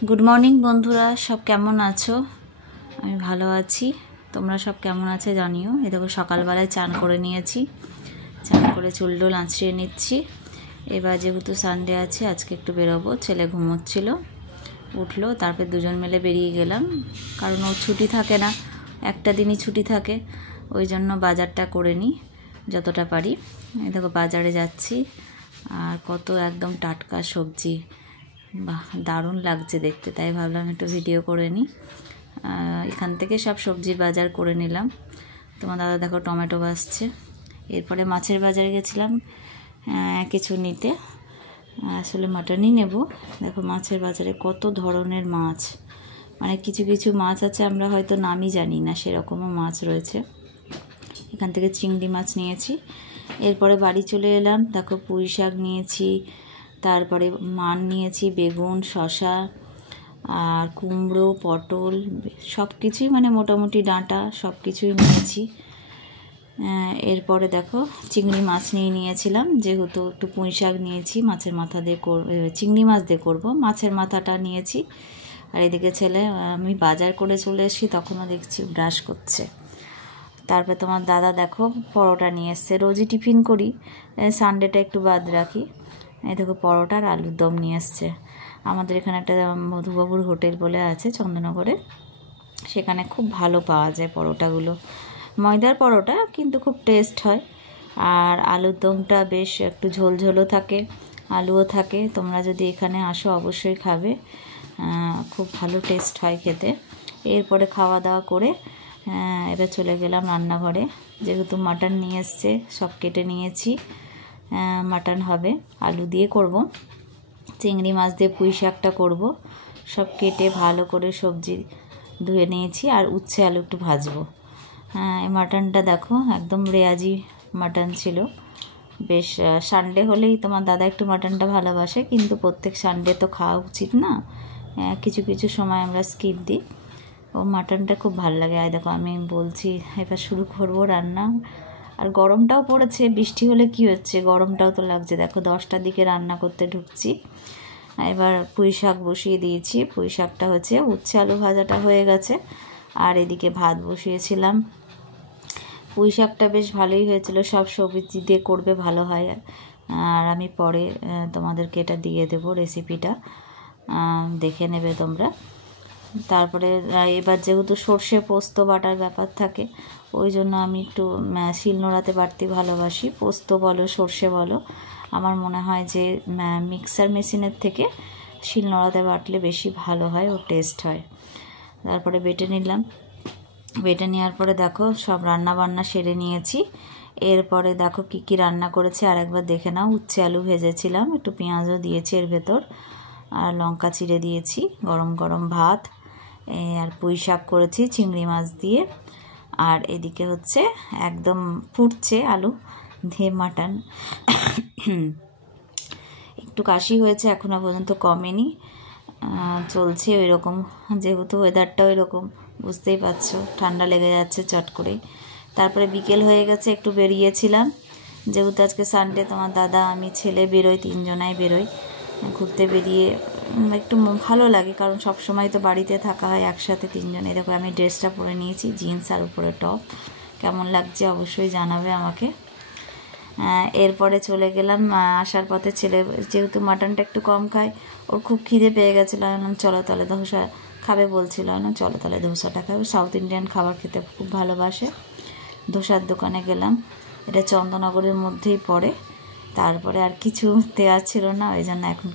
Good morning बंधुरा सब केमन आछो। आमी भालो आछि, तोमरा सब केमन आछो जानिओ। ए देखो सकाल बेलाय चान करे निएछि, चान करे चुल टुल आँचड़िए निচ্ছি। एबार जेहेतु सानडे आछे आजके एकटु बेरोबो, छेले घुमोच्छिलो, उठलो, तारपर दुजोन मिले बेरिये गेलाम, कारण ओर छुटी थाके ना, एकटा दिनई छुटी थाके, ओई जन्य बाजारटा करे निই যতটা পারি। এই দেখো বাজারে যাচ্ছি আর কত একদম টাটকা সবজি, বাহ দারুণ লাগছে দেখতে, তাই ভাবলাম একটু ভিডিও করে নিই। এখান থেকে সব সবজির বাজার করে নিলাম। তোমার দাদা দেখো টমেটো বাছছে। এরপরে মাছের বাজারে গেছিলাম কিছু নিতে, আসলে মাটনই নেব। দেখো মাছের বাজারে কত ধরনের মাছ, মানে কিছু কিছু মাছ আছে আমরা হয়তো নামই জানি না, সেরকমও মাছ রয়েছে। এখান থেকে চিংড়ি মাছ নিয়েছি। এরপরে বাড়ি চলে এলাম, দেখো পুঁই শাক নিয়েছি, তারপরে মান নিয়েছি, বেগুন, শসা আর কুমড়ো, পটল, সব কিছুই মানে মোটামুটি ডাঁটা সব কিছুই নিয়েছি। এরপরে দেখো চিংড়ি মাছ নিয়েছিলাম, যেহেতু একটু পুঁই শাক নিয়েছি, মাছের মাথা দিয়ে চিংড়ি মাছ দিয়ে করবো, মাছের মাথাটা নিয়েছি। আর এদিকে ছেলে আমি বাজার করে চলে এসেছি, তখনও দেখছি ব্রাশ করছে। তারপর তোমার দাদা দেখো পরোটা নিয়ে এসছে, রোজই টিফিন করি, সানডেটা একটু বাদ রাখি। এই দেখো পরোটা আর আলুর দম নিয়ে এসছে। আমাদের এখানে একটা মধুবাবুর হোটেল বলে আছে চন্দননগরে, সেখানে খুব ভালো পাওয়া যায় পরোটাগুলো, ময়দার পরোটা কিন্তু খুব টেস্ট হয়। আর আলুর দমটা বেশ একটু ঝোলঝোলও থাকে, আলুও থাকে। তোমরা যদি এখানে আসো অবশ্যই খাবে, খুব ভালো টেস্ট হয় খেতে। এরপরে খাওয়া দাওয়া করে এবার চলে গেলাম রান্নাঘরে, যেহেতু মাটন নিয়ে এসছে, সব কেটে নিয়েছি। মাটন হবে, আলু দিয়ে করব, চিংড়ি মাছ দিয়ে পুঁই শাকটা করব, সব কেটে ভালো করে সবজি ধুয়ে নিয়েছি। আর উচ্ছে আলু একটু ভাজবো। এই মাটনটা দেখো একদম রেয়াজি মাটন ছিল, বেশ। সানডে হলেই তোমার দাদা একটু মাটনটা ভালোবাসে, কিন্তু প্রত্যেক সানডে তো খাওয়া উচিত না, কিছু কিছু সময় আমরা স্কিপ দিই। ও মাটনটা খুব ভালো লাগে। আর দেখো আমি বলছি এবার শুরু করবো রান্না। আর গরমটাও পড়েছে, বৃষ্টি হলে কি হচ্ছে, গরমটাও তো লাগছে। দেখো 10টার দিকে রান্না করতে ঢুকছি। এবার পুঁই শাক বসিয়ে দিয়েছি, পুঁই শাকটা হচ্ছে, উচ্ছে আলু ভাজাটা হয়ে গেছে। আর এদিকে ভাত বসিয়েছিলাম। পুঁই শাকটা বেশ ভালোই হয়েছিল, সব সবজি দিয়ে করবে ভালো হয়। আর আমি পরে তোমাদেরকে এটা দিয়ে দেবো, রেসিপিটা দেখে নেবে তোমরা। তারপরে এবার যেহেতু সর্ষে পোস্ত বাটার ব্যাপার থাকে, ওই জন্য আমি একটু শিলনোড়াতে বাটতে ভালোবাসি। পোস্ত বলো সর্ষে বলো, আমার মনে হয় যে মিক্সার মেশিনের থেকে শিলনোড়াতে বাটলে বেশি ভালো হয়, ও টেস্ট হয়। তারপরে বেটে নিলাম, বেটে নেওয়ার পরে দেখো সব রান্না বান্না সেরে নিয়েছি। এরপরে দেখো কি কি রান্না করেছি আর একবার দেখে নাও। উচ্ছে আলু ভেজেছিলাম, একটু পেঁয়াজও দিয়েছি এর ভেতর, আর লঙ্কা চিড়ে দিয়েছি। গরম গরম ভাত, আর পুঁই শাক করেছি চিংড়ি মাছ দিয়ে। আর এদিকে হচ্ছে একদম ফুটছে আলু দিয়ে মাটন। একটু কাশি হয়েছে, এখনও পর্যন্ত কমেনি, চলছে ওই রকম, যেহেতু ওয়েদারটা ওই রকম বুঝতেই পারছো, ঠান্ডা লেগে যাচ্ছে চট করেই। তারপরে বিকেল হয়ে গেছে, একটু বেরিয়েছিলাম, যেহেতু আজকে সানডে, তোমার দাদা আমি ছেলে বেরোই, তিনজনাই বেরোই। ঘুরতে বেরিয়ে একটু ভালো লাগে, কারণ সব সময় তো বাড়িতে থাকা হয় একসাথে তিনজনে। দেখো আমি ড্রেসটা পরে নিয়েছি, জিন্স আর উপরে টপ, কেমন লাগছে অবশ্যই জানাবে আমাকে। এরপরে চলে গেলাম, আসার পথে ছেলে যেহেতু মাটনটা একটু কম খায়, ওর খুব খিদে পেয়ে গেছিলো, চলো তাহলে ধোসা খাবে বলছিল, না চলো তাহলে ধোসাটা খাবে, সাউথ ইন্ডিয়ান খাবার খেতে খুব ভালোবাসে। ধোসার দোকানে গেলাম, এটা চন্দননগরের মধ্যেই পড়ে। তারপরে আর কিছু দেওয়ার ছিল না, ওই জন্য এখন